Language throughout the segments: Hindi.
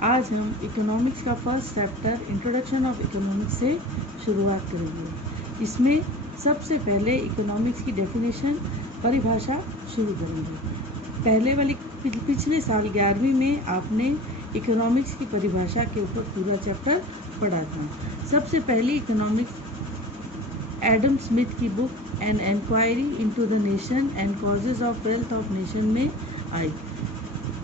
आज हम इकोनॉमिक्स का first chapter introduction of economics से शुरुआत करेंगे। इसमें सबसे पहले इकोनॉमिक्स की डेफिनेशन, परिभाषा शुरू करेंगे। पहले वाली पिछले साल 11वीं में आपने इकोनॉमिक्स की परिभाषा के ऊपर पूरा चैप्टर पढ़ा था। सबसे पहली इकोनॉमिक्स एडम स्मिथ की book an inquiry into the nation and causes of wealth of nation में आई,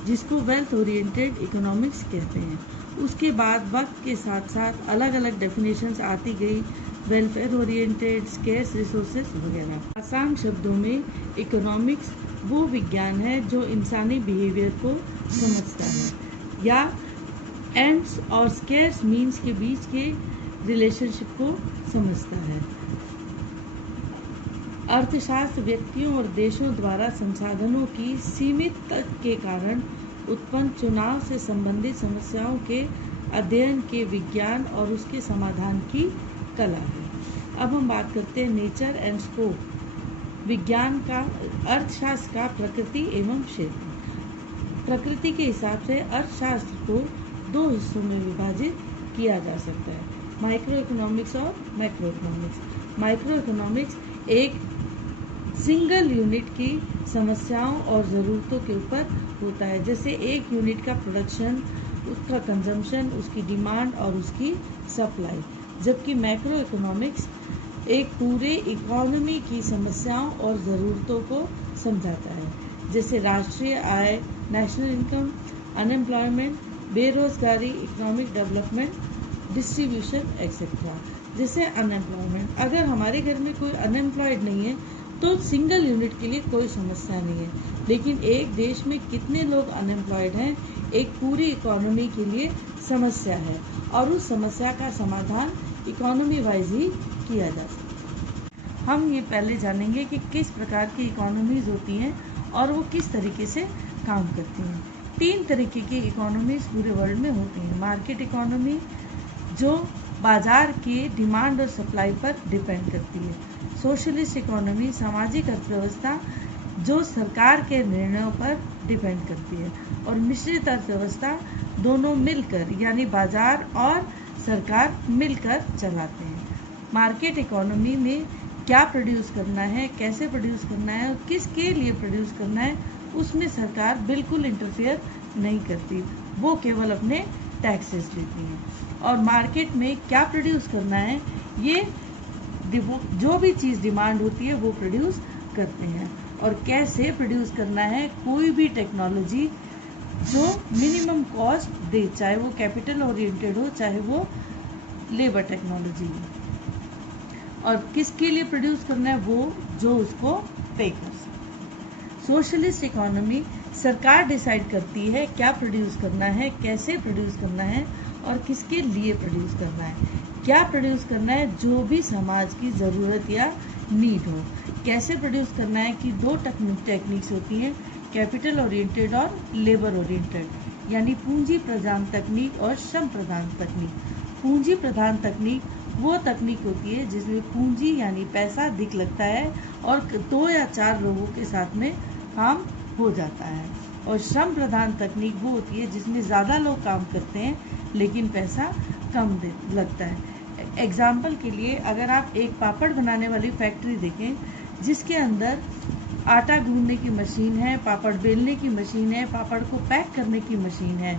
जिसको वेल्थ ओरिएंटेड इकोनॉमिक्स कहते हैं। उसके बाद वक्त के साथ साथ अलग अलग डेफिनेशंस आती गई, वेलफेयर ओरिएंटेड, स्केर्स रिसोर्सेज वगैरह। आसान शब्दों में इकोनॉमिक्स वो विज्ञान है जो इंसानी बिहेवियर को समझता है या एंड्स और स्केर्स मीन्स के बीच के रिलेशनशिप को समझता है। अर्थशास्त्र व्यक्तियों और देशों द्वारा संसाधनों की सीमित तक के कारण उत्पन्न चुनाव से संबंधित समस्याओं के अध्ययन के विज्ञान और उसके समाधान की कला है। अब हम बात करते हैं नेचर एंड स्कोप। विज्ञान का, अर्थशास्त्र का प्रकृति एवं क्षेत्र। प्रकृति के हिसाब से अर्थशास्त्र को दो हिस्सों में विभाजित किया जा सकता है, माइक्रो इकोनॉमिक्स और मैक्रो इकोनॉमिक्स। माइक्रो इकोनॉमिक्स एक सिंगल यूनिट की समस्याओं और ज़रूरतों के ऊपर होता है, जैसे एक यूनिट का प्रोडक्शन, उसका कंजम्पशन, उसकी डिमांड और उसकी सप्लाई। जबकि मैक्रो इकोनॉमिक्स एक पूरे इकोनॉमी की समस्याओं और ज़रूरतों को समझाता है, जैसे राष्ट्रीय आय, नेशनल इनकम, अनएम्प्लॉयमेंट, बेरोजगारी, इकोनॉमिक डेवलपमेंट, डिस्ट्रीब्यूशन एक्सेट्रा। जैसे अनएम्प्लॉयमेंट, अगर हमारे घर में कोई अनएम्प्लॉयड नहीं है तो सिंगल यूनिट के लिए कोई समस्या नहीं है, लेकिन एक देश में कितने लोग अनएम्प्लॉयड हैं एक पूरी इकोनॉमी के लिए समस्या है, और उस समस्या का समाधान इकोनॉमी वाइज ही किया जा सकता है। हम ये पहले जानेंगे कि किस प्रकार की इकोनॉमीज होती हैं और वो किस तरीके से काम करती हैं। 3 तरीके की इकोनॉमीज पूरे वर्ल्ड में होती हैं। मार्केट इकोनॉमी, जो बाजार के डिमांड और सप्लाई पर डिपेंड करती है। सोशलिस्ट इकोनॉमी, सामाजिक अर्थव्यवस्था जो सरकार के निर्णयों पर डिपेंड करती है। और मिश्रित अर्थव्यवस्था, दोनों मिलकर यानी बाजार और सरकार मिलकर चलाते हैं। मार्केट इकोनॉमी में क्या प्रोड्यूस करना है, कैसे प्रोड्यूस करना है और किसके लिए प्रोड्यूस करना है, उसमें सरकार बिल्कुल इंटरफेयर नहीं करती, वो केवल अपने टैक्सेस लेती हैं। और मार्केट में क्या प्रोड्यूस करना है, ये जो भी चीज़ डिमांड होती है वो प्रोड्यूस करते हैं। और कैसे प्रोड्यूस करना है, कोई भी टेक्नोलॉजी जो मिनिमम कॉस्ट दे, चाहे वो कैपिटल ओरिएंटेड हो चाहे वो लेबर टेक्नोलॉजी हो। और किसके लिए प्रोड्यूस करना है, वो जो उसको पे कर सके। सोशलिस्ट इकोनॉमी, सरकार डिसाइड करती है क्या प्रोड्यूस करना है, कैसे प्रोड्यूस करना है और किसके लिए प्रोड्यूस करना है। क्या प्रोड्यूस करना है, जो भी समाज की ज़रूरत या नीड हो। कैसे प्रोड्यूस करना है कि 2 टेक्निक्स होती हैं, कैपिटल ओरिएंटेड और लेबर ओरिएंटेड, यानी पूंजी प्रधान तकनीक और श्रम प्रधान तकनीक। पूंजी प्रधान तकनीक वो तकनीक होती है जिसमें पूंजी यानी पैसा अधिक लगता है और 2 या 4 लोगों के साथ में काम हो जाता है। और श्रम प्रधान तकनीक वो होती है जिसमें ज़्यादा लोग काम करते हैं लेकिन पैसा कम लगता है। एग्जाम्पल के लिए अगर आप एक पापड़ बनाने वाली फैक्ट्री देखें जिसके अंदर आटा गूंदने की मशीन है, पापड़ बेलने की मशीन है, पापड़ को पैक करने की मशीन है,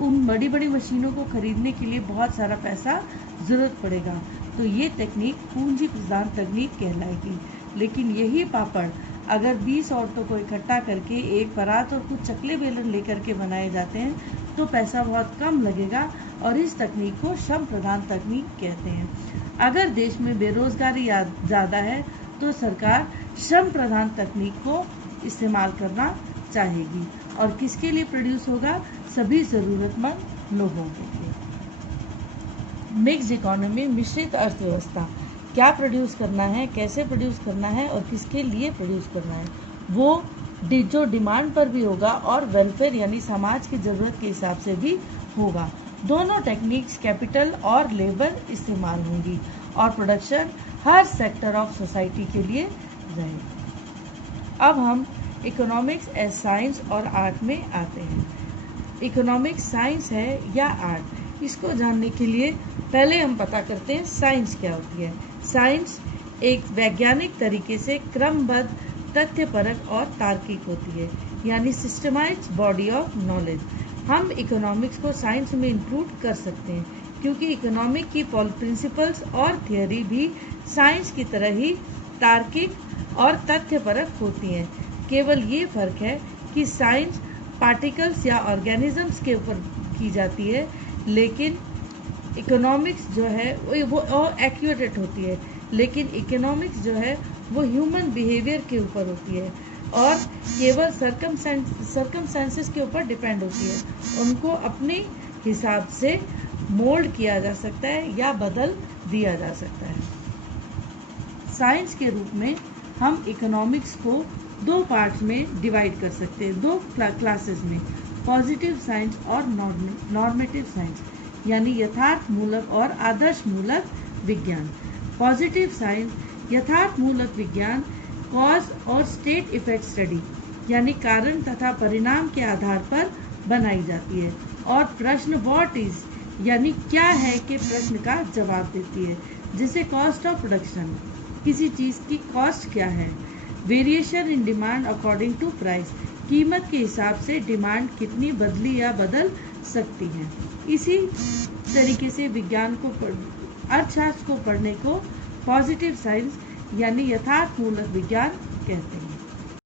उन बड़ी बड़ी मशीनों को खरीदने के लिए बहुत सारा पैसा ज़रूरत पड़ेगा, तो ये तकनीक पूंजी प्रधान तकनीक कहलाएगी। लेकिन यही पापड़ अगर 20 औरतों को इकट्ठा करके एक परात और कुछ चकले बेलन लेकर के बनाए जाते हैं तो पैसा बहुत कम लगेगा, और इस तकनीक को श्रम प्रधान तकनीक कहते हैं। अगर देश में बेरोजगारी ज़्यादा है तो सरकार श्रम प्रधान तकनीक को इस्तेमाल करना चाहेगी। और किसके लिए प्रोड्यूस होगा, सभी ज़रूरतमंद लोगों के लिए। मिक्स्ड इकोनॉमी, मिश्रित अर्थव्यवस्था, क्या प्रोड्यूस करना है, कैसे प्रोड्यूस करना है और किसके लिए प्रोड्यूस करना है, वो जो डिमांड पर भी होगा और वेलफेयर यानी समाज की ज़रूरत के हिसाब से भी होगा। दोनों टेक्निक्स कैपिटल और लेबर इस्तेमाल होंगी और production her sector of society के लिए रहेगा। अब हम इकोनॉमिक्स एज साइंस और आर्ट में आते हैं। इकोनॉमिक्स साइंस है या आर्ट? इसको जानने के लिए पहले हम पता करते हैं साइंस क्या होती है। साइंस एक वैज्ञानिक तरीके से क्रमबद्ध, तथ्यपरक और तार्किक होती है, यानी सिस्टमाइज्ड बॉडी ऑफ नॉलेज। हम इकोनॉमिक्स को साइंस में इंक्लूड कर सकते हैं क्योंकि इकोनॉमिक की प्रिंसिपल्स और थियोरी भी साइंस की तरह ही तार्किक और तथ्यपरक होती हैं। केवल ये फर्क है कि साइंस पार्टिकल्स या ऑर्गेनिजम्स के ऊपर की जाती है, लेकिन इकोनॉमिक्स जो है वो एक्यूरेट होती है, लेकिन इकोनॉमिक्स जो है वो ह्यूमन बिहेवियर के ऊपर होती है और केवल सर्कमस्टेंसेस के ऊपर डिपेंड होती है। उनको अपने हिसाब से मोल्ड किया जा सकता है या बदल दिया जा सकता है। साइंस के रूप में हम इकोनॉमिक्स को दो पार्ट्स में डिवाइड कर सकते हैं, दो क्लासेस में, पॉजिटिव साइंस और नॉर्मेटिव साइंस, यानी यथार्थ मूलक और आदर्श मूलक विज्ञान। पॉजिटिव साइंस यथार्थ मूलक विज्ञान कॉज और स्टेट इफेक्ट स्टडी, यानी कारण तथा परिणाम के आधार पर बनाई जाती है, और प्रश्न व्हाट इज, यानी क्या है के प्रश्न का जवाब देती है, जैसे कॉस्ट ऑफ प्रोडक्शन, किसी चीज़ की कॉस्ट क्या है। Variation in demand according to price, कीमत के हिसाब से डिमांड कितनी बदली या बदल सकती है। इसी तरीके से विज्ञान को अर्थशास्त्र को पढ़ने को पॉजिटिव साइंस यानी यथार्थ मूलक विज्ञान कहते हैं।